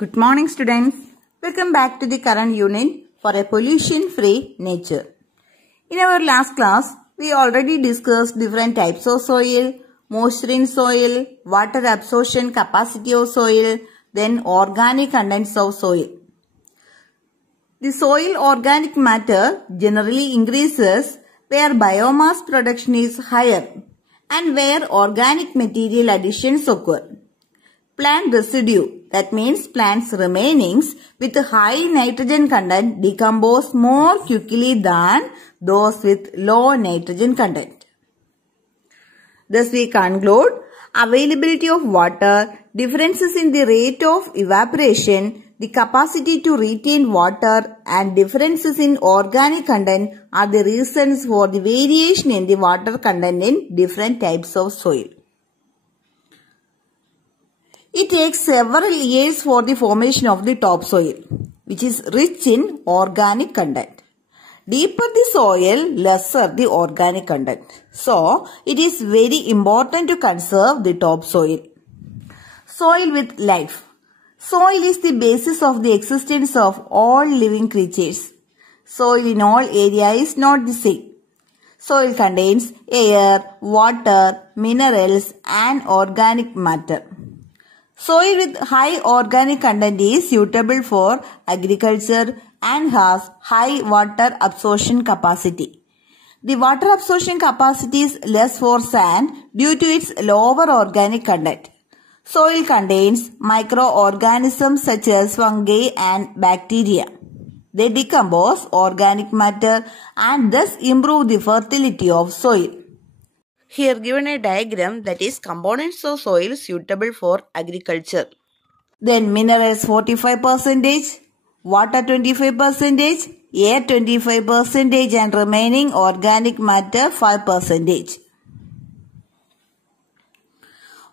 Good morning students. Welcome back to the current unit for a pollution-free nature. In our last class, we already discussed different types of soil, moisture in soil, water absorption capacity of soil, then organic contents of soil. The soil organic matter generally increases where biomass production is higher and where organic material additions occur. Plant residue, that means plants remainings with high nitrogen content decompose more quickly than those with low nitrogen content. Thus we conclude availability of water, differences in the rate of evaporation, the capacity to retain water and differences in organic content are the reasons for the variation in the water content in different types of soil. It takes several years for the formation of the topsoil, which is rich in organic content. Deeper the soil, lesser the organic content. So, it is very important to conserve the topsoil. Soil with life. Soil is the basis of the existence of all living creatures. Soil in all areas is not the same. Soil contains air, water, minerals and organic matter. Soil with high organic content is suitable for agriculture and has high water absorption capacity. The water absorption capacity is less for sand due to its lower organic content. Soil contains microorganisms such as fungi and bacteria. They decompose organic matter and thus improve the fertility of soil. Here given a diagram that is components of soil suitable for agriculture. Then minerals 45%, water 25%, air 25% and remaining organic matter 5%.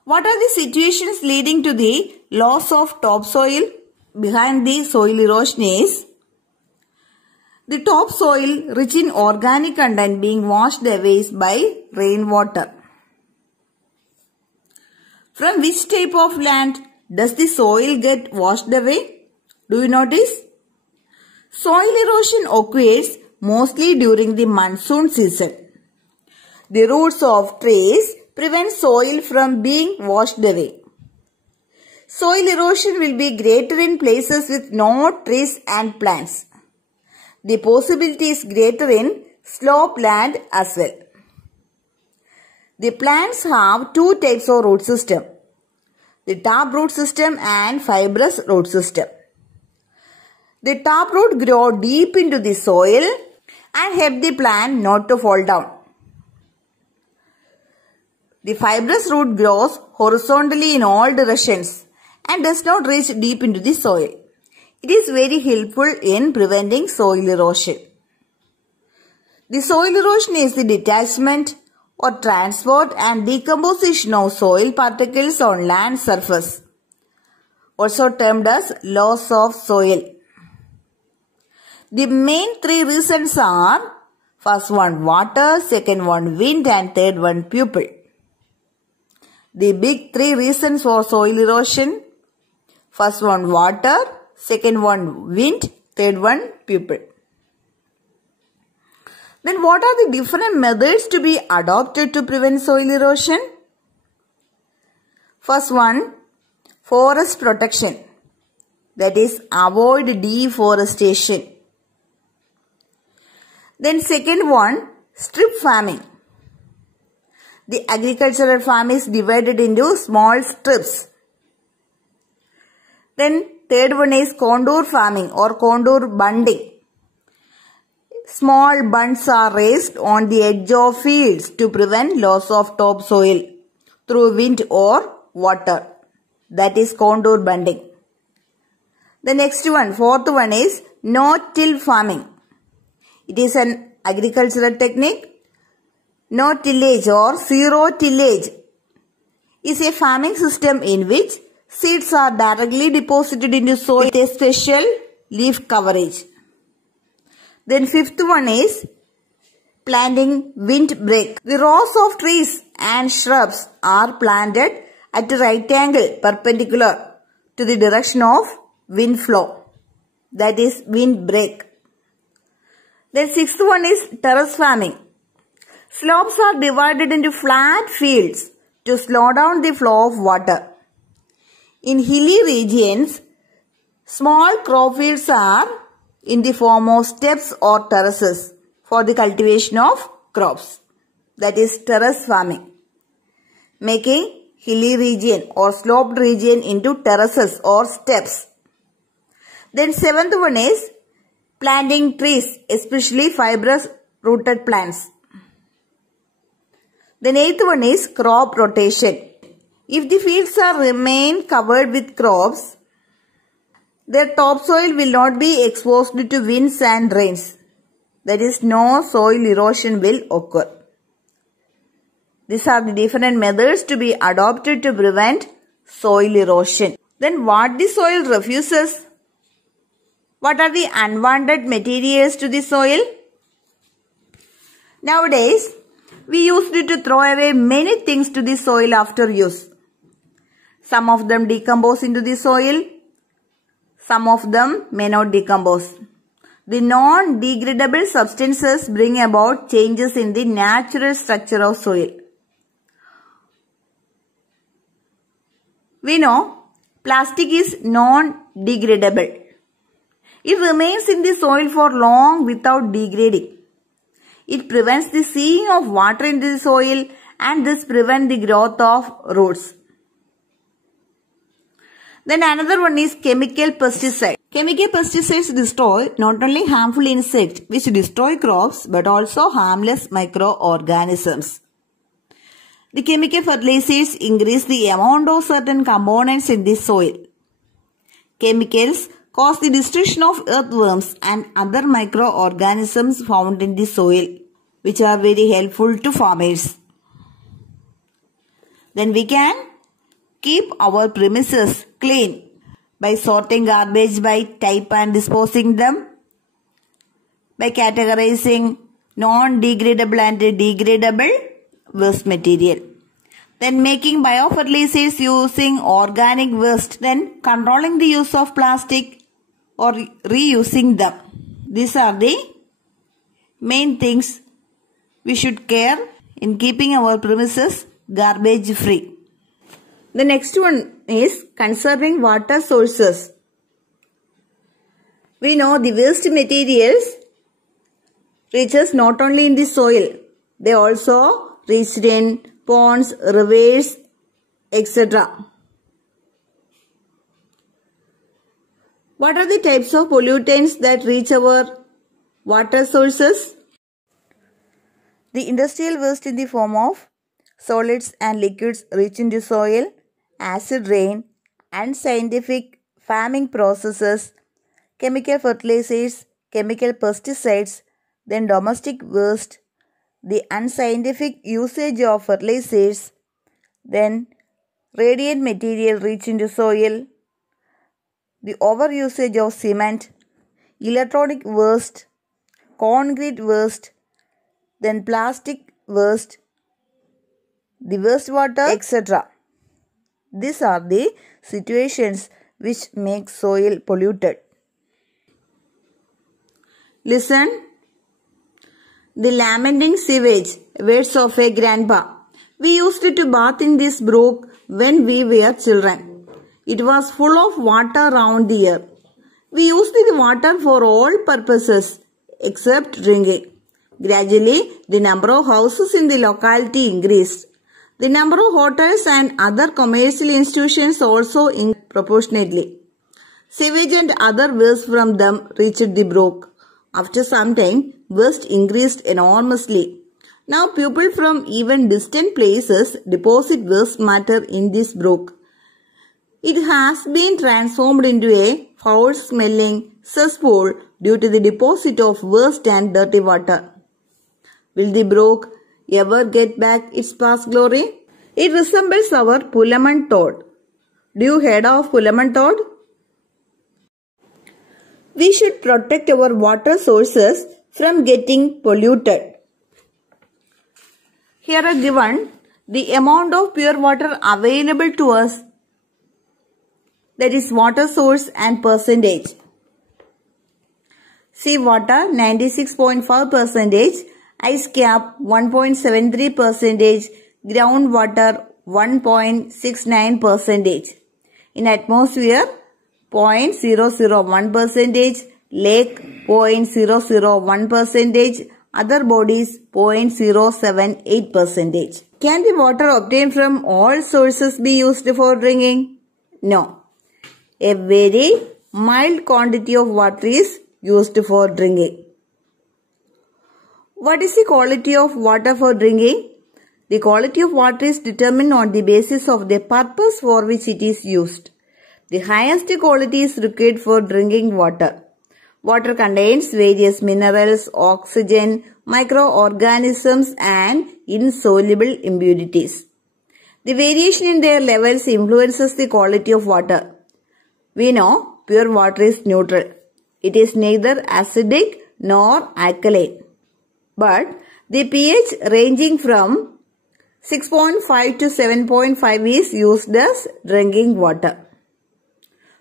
What are the situations leading to the loss of topsoil? Behind the soil erosion is the topsoil rich in organic content being washed away by rainwater. From which type of land does the soil get washed away? Do you notice? Soil erosion occurs mostly during the monsoon season. The roots of trees prevent soil from being washed away. Soil erosion will be greater in places with no trees and plants. The possibility is greater in slope land as well. The plants have two types of root system. The tap root system and fibrous root system. The tap root grow deep into the soil and help the plant not to fall down. The fibrous root grows horizontally in all directions and does not reach deep into the soil. It is very helpful in preventing soil erosion. The soil erosion is the detachment or transport and decomposition of soil particles on land surface, also termed as loss of soil. The main three reasons are: first one water, second one wind and third one people. The big three reasons for soil erosion: first one water, second one wind, third one people. Then what are the different methods to be adopted to prevent soil erosion? First one, forest protection. That is, avoid deforestation. Then second one, strip farming. The agricultural farm is divided into small strips. Then third one is contour farming or contour bunding. Small bunds are raised on the edge of fields to prevent loss of topsoil through wind or water. That is contour bunding. The next one, fourth one is no-till farming. It is an agricultural technique. No tillage or zero tillage is a farming system in which seeds are directly deposited into soil with a special leaf coverage. Then fifth one is planting windbreak. The rows of trees and shrubs are planted at a right angle perpendicular to the direction of wind flow, that is wind break. Then sixth one is terrace farming. Slopes are divided into flat fields to slow down the flow of water. In hilly regions, small crop fields are in the form of steps or terraces for the cultivation of crops. That is terrace farming. Making hilly region or sloped region into terraces or steps. Then seventh one is planting trees, especially fibrous rooted plants. Then eighth one is crop rotation. If the fields are remain covered with crops, their topsoil will not be exposed to winds and rains. That is, no soil erosion will occur. These are the different methods to be adopted to prevent soil erosion. Then what the soil refuses? What are the unwanted materials to the soil? Nowadays, we used to throw away many things to the soil after use. Some of them decompose into the soil. Some of them may not decompose. The non-degradable substances bring about changes in the natural structure of soil. We know plastic is non-degradable. It remains in the soil for long without degrading. It prevents the seeping of water into the soil and thus prevents the growth of roots. Then another one is chemical pesticides. Chemical pesticides destroy not only harmful insects which destroy crops but also harmless microorganisms. The chemical fertilizers increase the amount of certain components in the soil. Chemicals cause the destruction of earthworms and other microorganisms found in the soil, which are very helpful to farmers. Then we can keep our premises clean by sorting garbage by type and disposing them, by categorizing non-degradable and degradable waste material. Then making biofertilizers using organic waste. Then controlling the use of plastic or reusing them. These are the main things we should care in keeping our premises garbage free. The next one is conserving water sources. We know the waste materials reaches not only in the soil, they also reached in ponds, rivers, etc. What are the types of pollutants that reach our water sources? The industrial waste in the form of solids and liquids reach into soil, acid rain, unscientific farming processes, chemical fertilizers, chemical pesticides, then domestic waste, the unscientific usage of fertilizers, then radiant material reach into soil, the overusage of cement, electronic waste, concrete waste, then plastic waste, the wastewater, etc. These are the situations which make soil polluted. Listen. The lamenting sewage, words of a grandpa. We used to bath in this brook when we were children. It was full of water round the year. We used the water for all purposes except drinking. Gradually, the number of houses in the locality increased. The number of hotels and other commercial institutions also increased proportionately. Sewage and other waste from them reached the brook. After some time, waste increased enormously. Now people from even distant places deposit waste matter in this brook. It has been transformed into a foul-smelling cesspool due to the deposit of waste and dirty water. Will the brook ever get back its past glory? It resembles our Pullaman toad. Do you heard of Pullaman toad? We should protect our water sources from getting polluted. Here are given the amount of pure water available to us that is water source and percentage. Sea water 96.5%, ice cap 1.73%, groundwater 1.69%. In atmosphere 0.001%, lake 0.001%, other bodies 0.078%. Can the water obtained from all sources be used for drinking? No. A very mild quantity of water is used for drinking. What is the quality of water for drinking? The quality of water is determined on the basis of the purpose for which it is used. The highest quality is required for drinking water. Water contains various minerals, oxygen, microorganisms and insoluble impurities. The variation in their levels influences the quality of water. We know pure water is neutral. It is neither acidic nor alkaline. But the pH ranging from 6.5 to 7.5 is used as drinking water.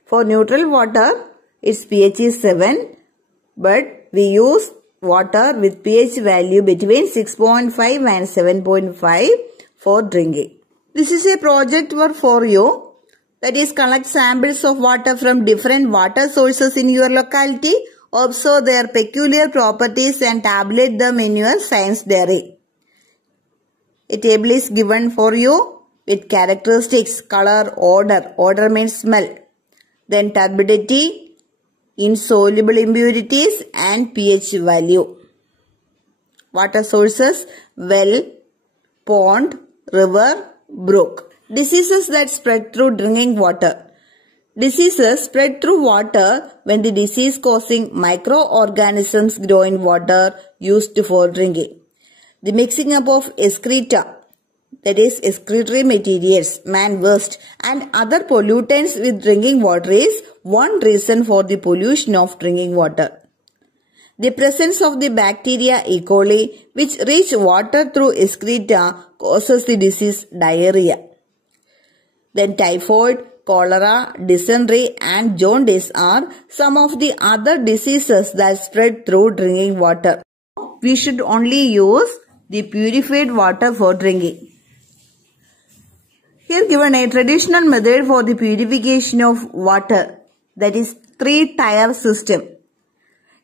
For neutral water, its pH is 7, but we use water with pH value between 6.5 and 7.5 for drinking. This is a project work for you. That is, collect samples of water from different water sources in your locality, observe their peculiar properties and tabulate them in your science diary. A table is given for you with characteristics, color, odor. Odor means smell. Then turbidity, insoluble impurities and pH value. Water sources: well, pond, river, brook. Diseases that spread through drinking water. Diseases spread through water when the disease-causing microorganisms grow in water used for drinking. The mixing up of excreta, that is excretory materials, man waste and other pollutants with drinking water is one reason for the pollution of drinking water. The presence of the bacteria E. coli, which reach water through excreta, causes the disease diarrhea. Then typhoid, cholera, dysentery and jaundice are some of the other diseases that spread through drinking water. We should only use the purified water for drinking. Here given a traditional method for the purification of water, that is 3-tier system: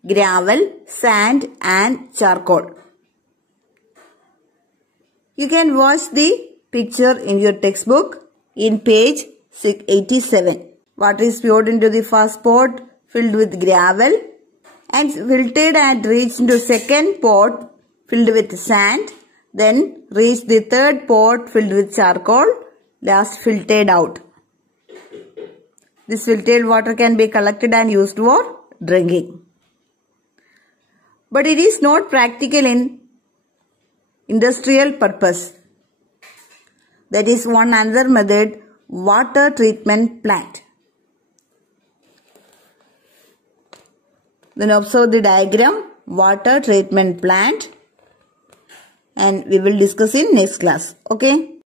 gravel, sand and charcoal. You can watch the picture in your textbook in page 87. Water is poured into the first pot filled with gravel and filtered and reached into second pot filled with sand, then reached the third pot filled with charcoal, last filtered out. This filtered water can be collected and used for drinking. But it is not practical in industrial purpose. That is one another method, water treatment plant. Then observe the diagram, water treatment plant, and we will discuss in next class. Okay.